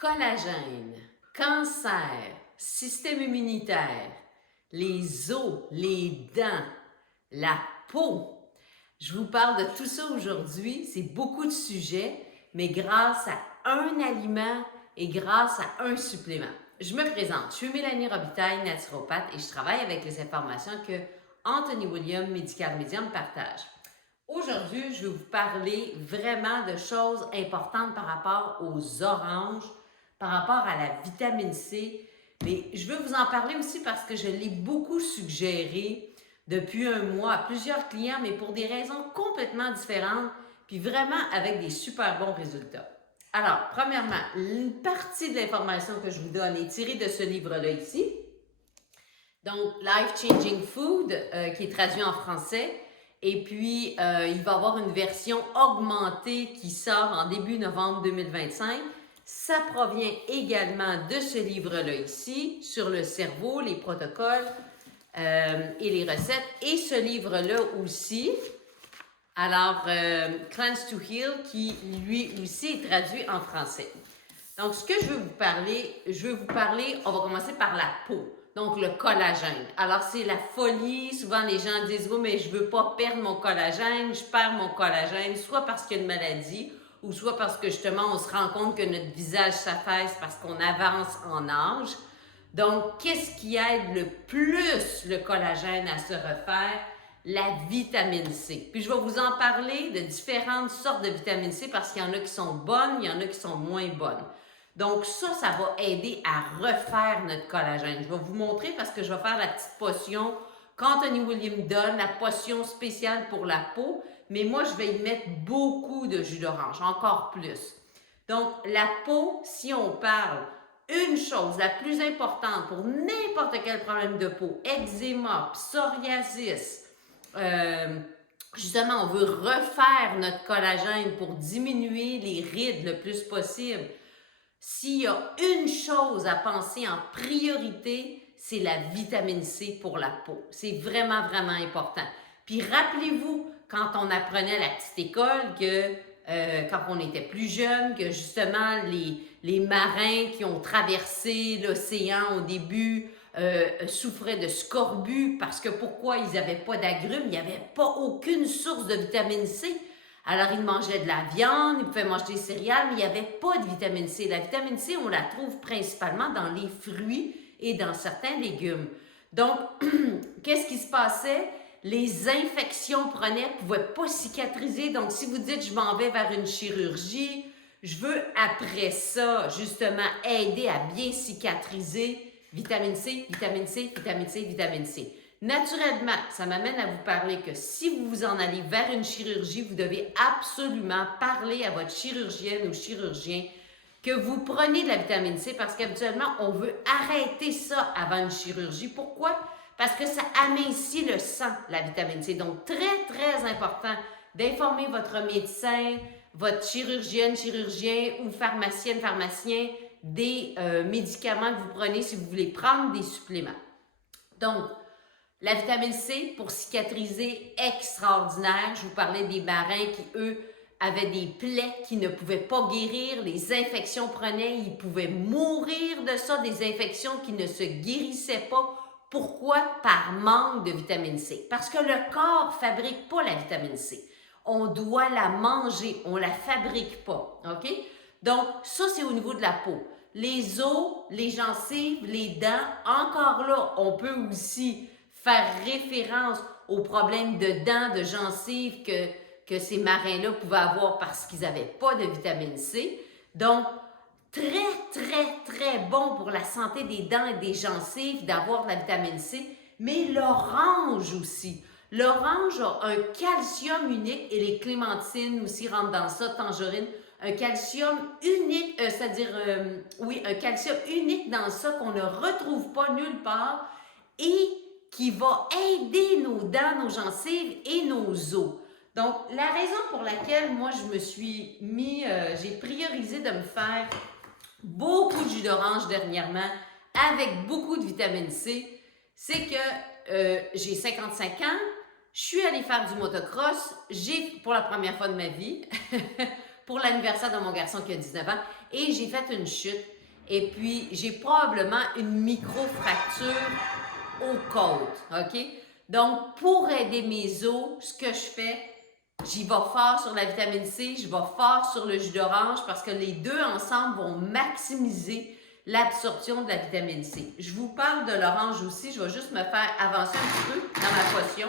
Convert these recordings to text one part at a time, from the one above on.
Collagène, cancer, système immunitaire, les os, les dents, la peau. Je vous parle de tout ça aujourd'hui. C'est beaucoup de sujets, mais grâce à un aliment et grâce à un supplément. Je me présente. Je suis Mélanie Robitaille, naturopathe, et je travaille avec les informations que Anthony William, Medical Medium, partage. Aujourd'hui, je vais vous parler vraiment de choses importantes par rapport aux oranges, par rapport à la vitamine C. Mais je veux vous en parler aussi parce que je l'ai beaucoup suggéré depuis un mois à plusieurs clients, mais pour des raisons complètement différentes, puis vraiment avec des super bons résultats. Alors, premièrement, une partie de l'information que je vous donne est tirée de ce livre-là ici. Donc, Life Changing Food, qui est traduit en français. Et puis, il va y avoir une version augmentée qui sort en début novembre 2025. Ça provient également de ce livre-là ici, sur le cerveau, les protocoles et les recettes. Et ce livre-là aussi, alors, Cleanse to Heal, qui lui aussi est traduit en français. Donc, ce que je veux vous parler, on va commencer par la peau. Donc, le collagène. Alors, c'est la folie. Souvent, les gens disent « Oui, mais je ne veux pas perdre mon collagène. Je perds mon collagène, soit parce qu'il y a une maladie, ou soit parce que, justement, on se rend compte que notre visage s'affaisse parce qu'on avance en âge. » Donc, qu'est-ce qui aide le plus le collagène à se refaire? La vitamine C. Puis, je vais vous en parler de différentes sortes de vitamine C parce qu'il y en a qui sont bonnes, il y en a qui sont moins bonnes. Donc ça va aider à refaire notre collagène. Je vais vous montrer parce que je vais faire la petite potion qu'Anthony William donne, la potion spéciale pour la peau, mais moi je vais y mettre beaucoup de jus d'orange, encore plus. Donc la peau, si on parle, une chose la plus importante pour n'importe quel problème de peau, eczéma, psoriasis, justement on veut refaire notre collagène pour diminuer les rides le plus possible. S'il y a une chose à penser en priorité, c'est la vitamine C pour la peau. C'est vraiment, vraiment important. Puis rappelez-vous, quand on apprenait à la petite école que quand on était plus jeune, que justement les marins qui ont traversé l'océan au début souffraient de scorbut parce que pourquoi ils n'avaient pas d'agrumes, il n'y avait pas aucune source de vitamine C. Alors, ils mangeaient de la viande, ils pouvaient manger des céréales, mais il n'y avait pas de vitamine C. La vitamine C, on la trouve principalement dans les fruits et dans certains légumes. Donc, qu'est-ce qui se passait? Les infections prenaient, ne pouvaient pas cicatriser. Donc, si vous dites, je m'en vais vers une chirurgie, je veux après ça, justement, aider à bien cicatriser. Vitamine C, vitamine C, vitamine C, vitamine C. Naturellement, ça m'amène à vous parler que si vous vous en allez vers une chirurgie, vous devez absolument parler à votre chirurgienne ou chirurgien que vous prenez de la vitamine C parce qu'habituellement, on veut arrêter ça avant une chirurgie. Pourquoi? Parce que ça amincit le sang, la vitamine C. Donc, très, très important d'informer votre médecin, votre chirurgienne, chirurgien ou pharmacienne, pharmacien des médicaments que vous prenez si vous voulez prendre des suppléments. Donc, la vitamine C, pour cicatriser, extraordinaire. Je vous parlais des marins qui, eux, avaient des plaies qui ne pouvaient pas guérir. Les infections prenaient, ils pouvaient mourir de ça, des infections qui ne se guérissaient pas. Pourquoi? Par manque de vitamine C. Parce que le corps ne fabrique pas la vitamine C. On doit la manger, on ne la fabrique pas. OK? Donc, ça, c'est au niveau de la peau. Les os, les gencives, les dents, encore là, on peut aussi faire référence aux problèmes de dents, de gencives que ces marins-là pouvaient avoir parce qu'ils n'avaient pas de vitamine C. Donc, très, très, très bon pour la santé des dents et des gencives d'avoir de la vitamine C, mais l'orange aussi. L'orange a un calcium unique et les clémentines aussi rentrent dans ça, tangerine. Un calcium unique, un calcium unique dans ça qu'on ne retrouve pas nulle part et qui va aider nos dents, nos gencives et nos os. Donc, la raison pour laquelle moi je me suis j'ai priorisé de me faire beaucoup de jus d'orange dernièrement avec beaucoup de vitamine C, c'est que j'ai 55 ans, je suis allée faire du motocross, pour la première fois de ma vie, pour l'anniversaire de mon garçon qui a 19 ans et j'ai fait une chute. Et puis, j'ai probablement une micro-fracture aux côtes, OK? Donc, pour aider mes os, ce que je fais, j'y vais fort sur la vitamine C, je vais fort sur le jus d'orange parce que les deux ensemble vont maximiser l'absorption de la vitamine C. Je vous parle de l'orange aussi, je vais juste me faire avancer un petit peu dans ma potion.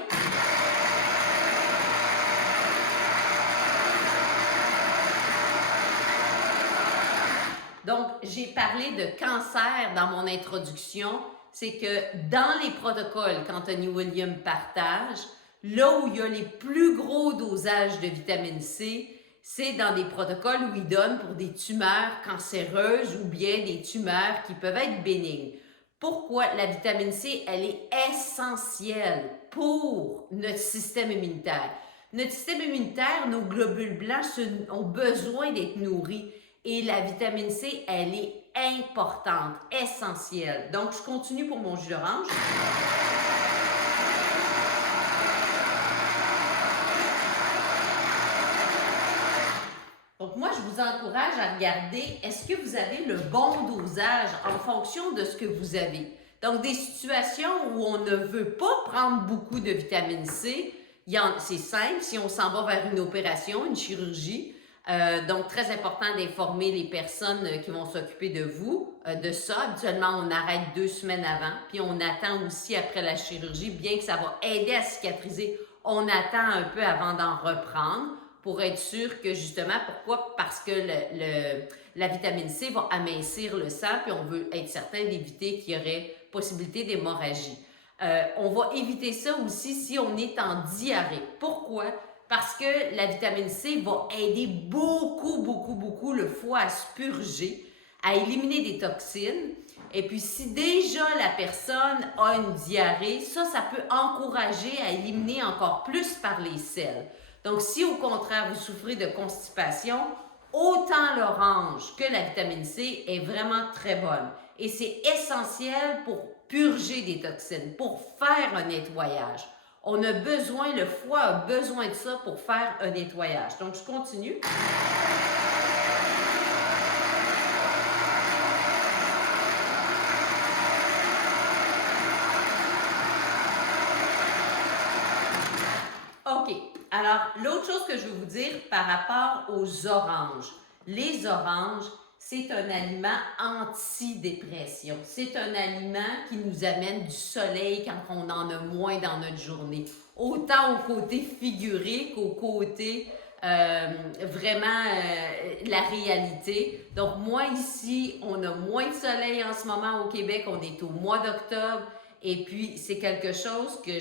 Donc, j'ai parlé de cancer dans mon introduction. C'est que dans les protocoles qu'Anthony Williams partage, là où il y a les plus gros dosages de vitamine C, c'est dans des protocoles où il donne pour des tumeurs cancéreuses ou bien des tumeurs qui peuvent être bénignes. Pourquoi la vitamine C, elle est essentielle pour notre système immunitaire. Notre système immunitaire, nos globules blancs ont besoin d'être nourris. Et la vitamine C, elle est importante, essentielle. Donc, je continue pour mon jus d'orange. Donc, moi, je vous encourage à regarder, est-ce que vous avez le bon dosage en fonction de ce que vous avez. Donc, des situations où on ne veut pas prendre beaucoup de vitamine C, c'est simple, si on s'en va vers une opération, une chirurgie, donc, très important d'informer les personnes qui vont s'occuper de vous de ça. Habituellement, on arrête 2 semaines avant, puis on attend aussi après la chirurgie, bien que ça va aider à cicatriser, on attend un peu avant d'en reprendre pour être sûr que justement, pourquoi? Parce que la vitamine C va amincir le sang, puis on veut être certain d'éviter qu'il y aurait possibilité d'hémorragie. On va éviter ça aussi si on est en diarrhée. Pourquoi? Parce que la vitamine C va aider beaucoup le foie à se purger, à éliminer des toxines. Et puis, si déjà la personne a une diarrhée, ça peut encourager à éliminer encore plus par les selles. Donc, si au contraire, vous souffrez de constipation, autant l'orange que la vitamine C est vraiment très bonne. Et c'est essentiel pour purger des toxines, pour faire un nettoyage. On a besoin, le foie a besoin de ça pour faire un nettoyage. Donc, je continue. OK. Alors, l'autre chose que je veux vous dire par rapport aux oranges. Les oranges, c'est un aliment antidépression. C'est un aliment qui nous amène du soleil quand on en a moins dans notre journée. Autant au côté figuré qu'au côté vraiment la réalité. Donc, moi ici, on a moins de soleil en ce moment au Québec. On est au mois d'octobre. Et puis, c'est quelque chose que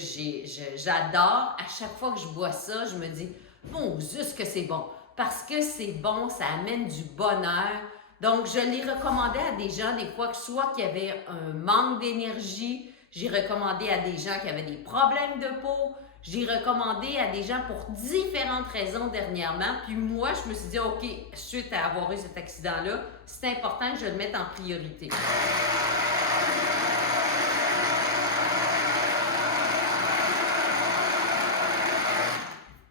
j'adore. À chaque fois que je bois ça, je me dis, bon, juste que c'est bon. Parce que c'est bon, ça amène du bonheur. Donc, je l'ai recommandé à des gens, des fois, que soit qui avaient un manque d'énergie, j'ai recommandé à des gens qui avaient des problèmes de peau, j'ai recommandé à des gens pour différentes raisons dernièrement. Puis moi, je me suis dit, OK, suite à avoir eu cet accident-là, c'est important que je le mette en priorité.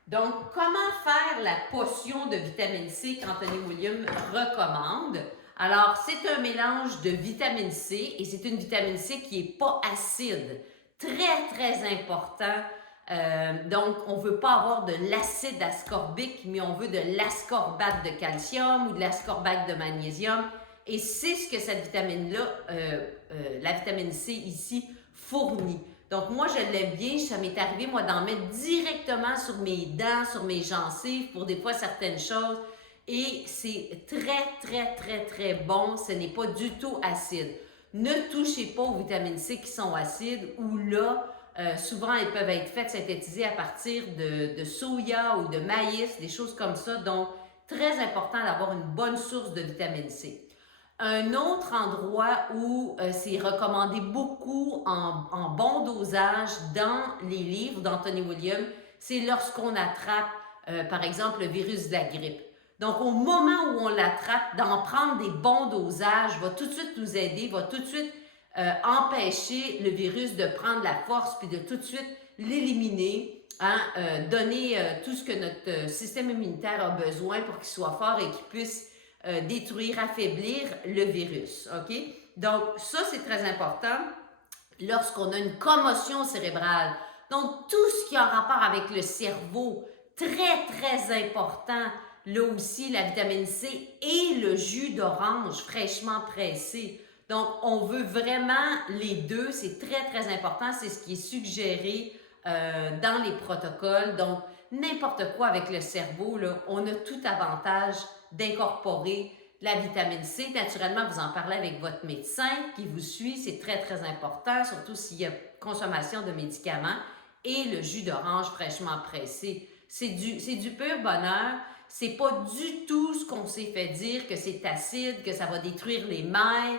Donc, comment faire la potion de vitamine C qu'Anthony Williams recommande? Alors, c'est un mélange de vitamine C et c'est une vitamine C qui n'est pas acide. Très important. Donc, on ne veut pas avoir de l'acide ascorbique, mais on veut de l'ascorbate de calcium ou de l'ascorbate de magnésium. Et c'est ce que cette vitamine-là, la vitamine C ici, fournit. Donc, moi, je l'aime bien. Ça m'est arrivé, moi, d'en mettre directement sur mes dents, sur mes gencives, pour des fois certaines choses. Et c'est très bon. Ce n'est pas du tout acide. Ne touchez pas aux vitamines C qui sont acides ou là, souvent, elles peuvent être faites synthétiser à partir de soya ou de maïs, des choses comme ça. Donc, très important d'avoir une bonne source de vitamine C. Un autre endroit où c'est recommandé beaucoup en bon dosage dans les livres d'Anthony Williams, c'est lorsqu'on attrape, par exemple, le virus de la grippe. Donc, au moment où on l'attrape, d'en prendre des bons dosages va tout de suite nous aider, va tout de suite empêcher le virus de prendre la force puis de tout de suite l'éliminer hein, donner tout ce que notre système immunitaire a besoin pour qu'il soit fort et qu'il puisse détruire, affaiblir le virus. OK? Donc, ça, c'est très important lorsqu'on a une commotion cérébrale. Donc, tout ce qui a rapport avec le cerveau, très, très important. Là aussi, la vitamine C et le jus d'orange fraîchement pressé. Donc, on veut vraiment les deux. C'est très, très important. C'est ce qui est suggéré dans les protocoles. Donc, n'importe quoi avec le cerveau, là, on a tout avantage d'incorporer la vitamine C. Naturellement, vous en parlez avec votre médecin qui vous suit. C'est très, très important, surtout s'il y a consommation de médicaments. Et le jus d'orange fraîchement pressé. C'est du pur bonheur. C'est pas du tout ce qu'on s'est fait dire, que c'est acide, que ça va détruire les mailles.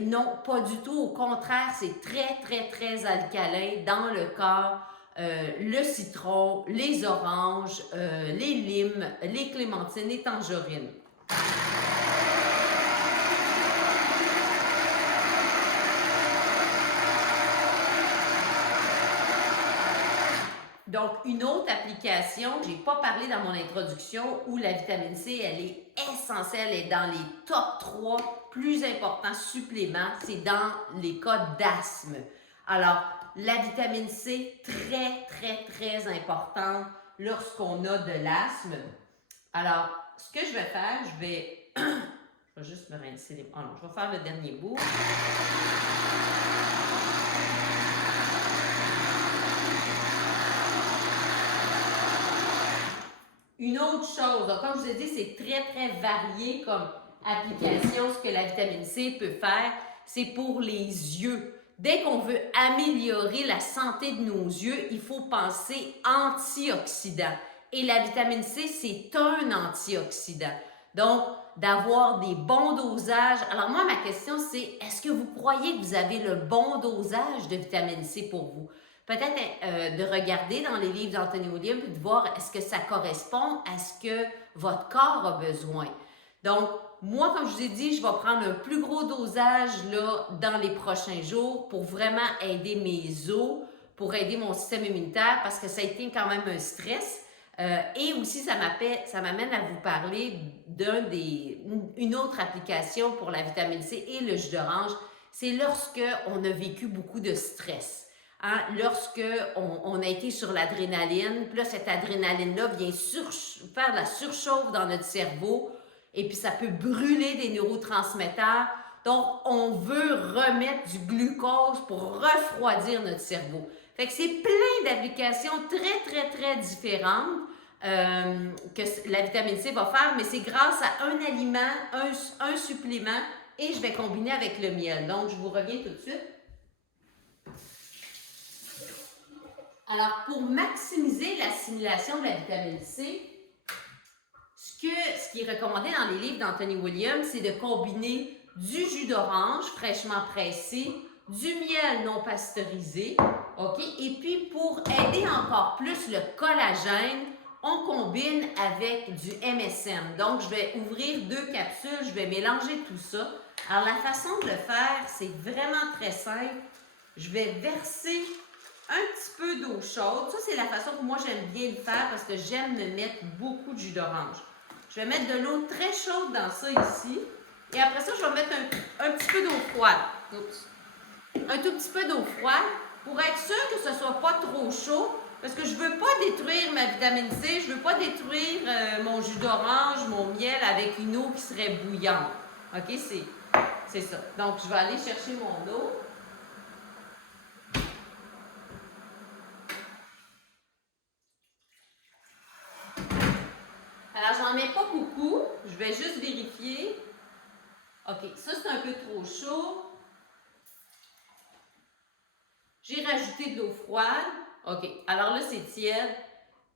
Non, pas du tout. Au contraire, c'est très, très, très alcalin dans le corps. Le citron, les oranges, les limes, les clémentines, les tangerines. Donc, une autre application, je n'ai pas parlé dans mon introduction, où la vitamine C, elle est essentielle, elle est dans les top 3 plus importants suppléments, c'est dans les cas d'asthme. Alors, la vitamine C, très, très, très importante lorsqu'on a de l'asthme. Alors, ce que je vais faire, je vais juste me rincer les... Oh non, je vais faire le dernier bout. Une autre chose, donc comme je vous ai dit, c'est très, très varié comme application. Ce que la vitamine C peut faire, c'est pour les yeux. Dès qu'on veut améliorer la santé de nos yeux, il faut penser antioxydant. Et la vitamine C, c'est un antioxydant. Donc, d'avoir des bons dosages. Alors moi, ma question, c'est, est-ce que vous croyez que vous avez le bon dosage de vitamine C pour vous? Peut-être de regarder dans les livres d'Anthony Williams et de voir est-ce que ça correspond à ce que votre corps a besoin. Donc, moi, comme je vous ai dit, je vais prendre un plus gros dosage là, dans les prochains jours pour vraiment aider mes os, pour aider mon système immunitaire parce que ça a été quand même un stress. Et aussi, ça m'amène à vous parler d'une autre application pour la vitamine C et le jus d'orange. C'est lorsque on a vécu beaucoup de stress. Hein, lorsque on a été sur l'adrénaline, puis là, cette adrénaline-là vient faire de la surchauffe dans notre cerveau, et puis ça peut brûler des neurotransmetteurs. Donc, on veut remettre du glucose pour refroidir notre cerveau. Fait que c'est plein d'applications très, très, très différentes que la vitamine C va faire, mais c'est grâce à un aliment, un supplément, et je vais combiner avec le miel. Donc, je vous reviens tout de suite. Alors, pour maximiser l'assimilation de la vitamine C, ce qui est recommandé dans les livres d'Anthony Williams, c'est de combiner du jus d'orange fraîchement pressé, du miel non pasteurisé, OK? Et puis, pour aider encore plus le collagène, on combine avec du MSM. Donc, je vais ouvrir 2 capsules, je vais mélanger tout ça. Alors, la façon de le faire, c'est vraiment très simple. Je vais verser un petit peu d'eau chaude. Ça, c'est la façon que moi, j'aime bien le faire parce que j'aime me mettre beaucoup de jus d'orange. Je vais mettre de l'eau très chaude dans ça ici. Et après ça, je vais mettre un petit peu d'eau froide. Oups. Un tout petit peu d'eau froide pour être sûr que ce ne soit pas trop chaud. Parce que je ne veux pas détruire ma vitamine C. Je ne veux pas détruire mon jus d'orange, mon miel avec une eau qui serait bouillante. OK? C'est ça. Donc, je vais aller chercher mon eau. Alors, j'en mets pas beaucoup. Je vais juste vérifier. OK, ça, c'est un peu trop chaud. J'ai rajouté de l'eau froide. OK, alors là, c'est tiède.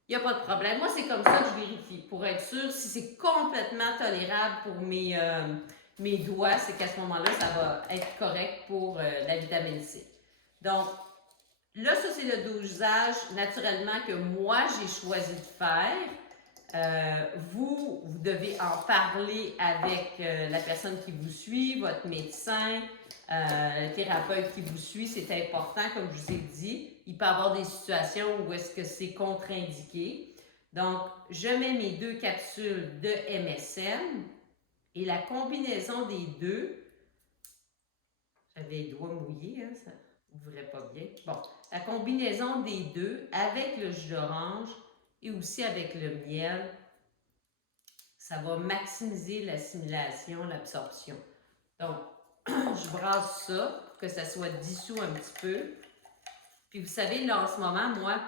Il n'y a pas de problème. Moi, c'est comme ça que je vérifie pour être sûre si c'est complètement tolérable pour mes doigts. C'est qu'à ce moment-là, ça va être correct pour la vitamine C. Donc, là, ça, c'est le dosage naturellement que moi, j'ai choisi de faire. vous devez en parler avec la personne qui vous suit, votre médecin, le thérapeute qui vous suit. C'est important, comme je vous ai dit. Il peut y avoir des situations où est-ce que c'est contre-indiqué. Donc, je mets mes 2 capsules de MSM et la combinaison des deux, j'avais les doigts mouillés, hein, ça n'ouvrait pas bien. Bon, la combinaison des deux avec le jus d'orange et aussi avec le miel, ça va maximiser l'assimilation, l'absorption. Donc, je brasse ça pour que ça soit dissous un petit peu. Puis vous savez, là, en ce moment, moi,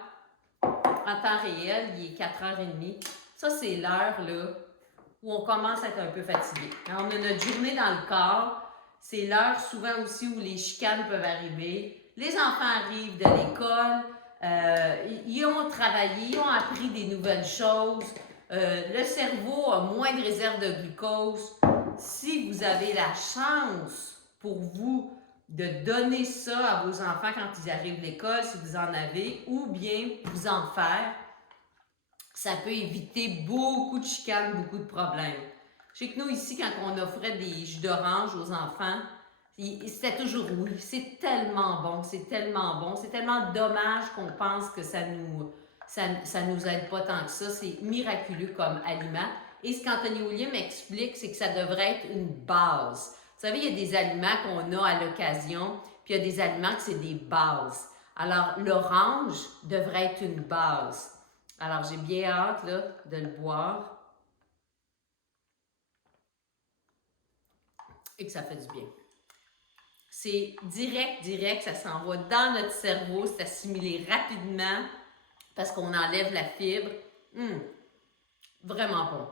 en temps réel, il est 4h30. Ça, c'est l'heure, là, où on commence à être un peu fatigué. Alors, on a notre journée dans le corps. C'est l'heure souvent aussi où les chicanes peuvent arriver. Les enfants arrivent de l'école, ils ont travaillé, ils ont appris des nouvelles choses. Le cerveau a moins de réserve de glucose. Si vous avez la chance pour vous de donner ça à vos enfants quand ils arrivent de l'école, si vous en avez, ou bien vous en faire, ça peut éviter beaucoup de chicanes, beaucoup de problèmes. Je sais que nous, ici, quand on offrait des jus d'orange aux enfants, c'était toujours oui. C'est tellement bon, c'est tellement bon. C'est tellement dommage qu'on pense que ça nous aide pas tant que ça. C'est miraculeux comme aliment. Et ce qu'Anthony William explique, c'est que ça devrait être une base. Vous savez, il y a des aliments qu'on a à l'occasion, puis il y a des aliments que c'est des bases. Alors, l'orange devrait être une base. Alors, j'ai bien hâte là, de le boire et que ça fait du bien. C'est direct, ça s'en va dans notre cerveau, c'est assimilé rapidement parce qu'on enlève la fibre. Vraiment bon.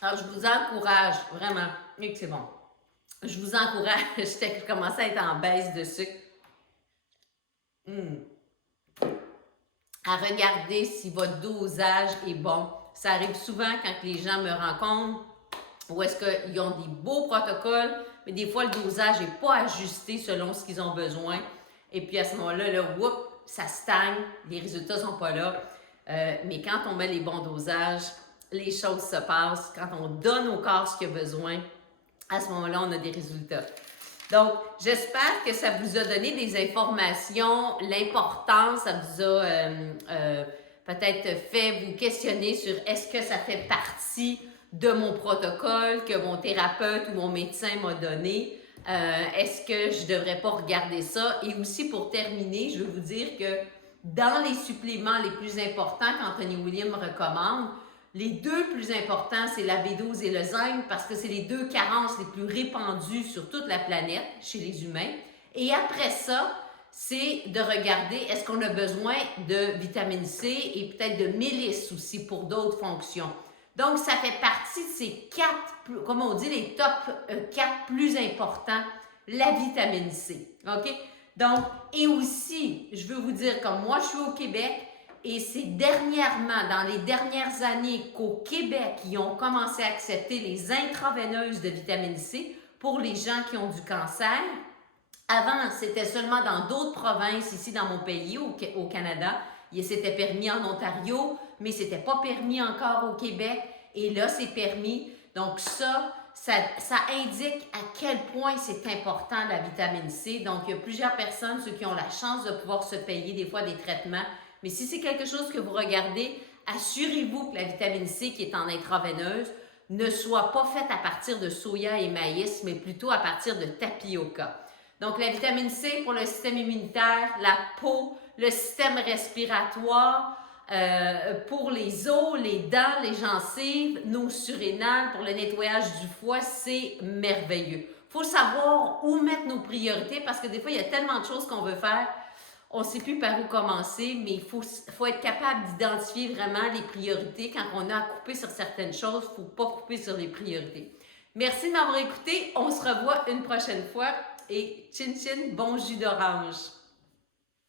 Alors, je vous encourage, vraiment, et que c'est bon. Je vous encourage, j'étais commencé à être en baisse de sucre. À regarder si votre dosage est bon. Ça arrive souvent quand les gens me rencontrent ou est-ce qu'ils ont des beaux protocoles, mais des fois le dosage n'est pas ajusté selon ce qu'ils ont besoin. Et puis à ce moment-là, ça stagne, les résultats ne sont pas là. Mais quand on met les bons dosages, les choses se passent. Quand on donne au corps ce qu'il a besoin, à ce moment-là, on a des résultats. Donc, j'espère que ça vous a donné des informations, l'importance, ça vous a peut-être fait vous questionner sur est-ce que ça fait partie de mon protocole que mon thérapeute ou mon médecin m'a donné. Est-ce que je ne devrais pas regarder ça? Et aussi, pour terminer, je veux vous dire que dans les suppléments les plus importants qu'Anthony William recommande, les 2 plus importants, c'est la B12 et le zinc parce que c'est les 2 carences les plus répandues sur toute la planète chez les humains. Et après ça, c'est de regarder est-ce qu'on a besoin de vitamine C et peut-être de mélisse aussi pour d'autres fonctions. Donc, ça fait partie de ces 4, comme on dit, les top 4 plus importants, la vitamine C. OK? Donc, et aussi, je veux vous dire, comme moi, je suis au Québec, et c'est dernièrement, dans les dernières années, qu'au Québec, ils ont commencé à accepter les intraveineuses de vitamine C pour les gens qui ont du cancer. Avant, c'était seulement dans d'autres provinces, ici dans mon pays, au Canada. C'était permis en Ontario, mais ce n'était pas permis encore au Québec. Et là, c'est permis. Donc ça indique à quel point c'est important la vitamine C. Donc, il y a plusieurs personnes, ceux qui ont la chance de pouvoir se payer des fois des traitements. Mais si c'est quelque chose que vous regardez, assurez-vous que la vitamine C qui est en intraveineuse ne soit pas faite à partir de soya et maïs, mais plutôt à partir de tapioca. Donc, la vitamine C pour le système immunitaire, la peau, le système respiratoire, pour les os, les dents, les gencives, nos surrénales, pour le nettoyage du foie, c'est merveilleux. Il faut savoir où mettre nos priorités parce que des fois, il y a tellement de choses qu'on veut faire, on ne sait plus par où commencer, mais il faut être capable d'identifier vraiment les priorités. Quand on a à couper sur certaines choses, il ne faut pas couper sur les priorités. Merci de m'avoir écouté. On se revoit une prochaine fois et chin chin, bon jus d'orange.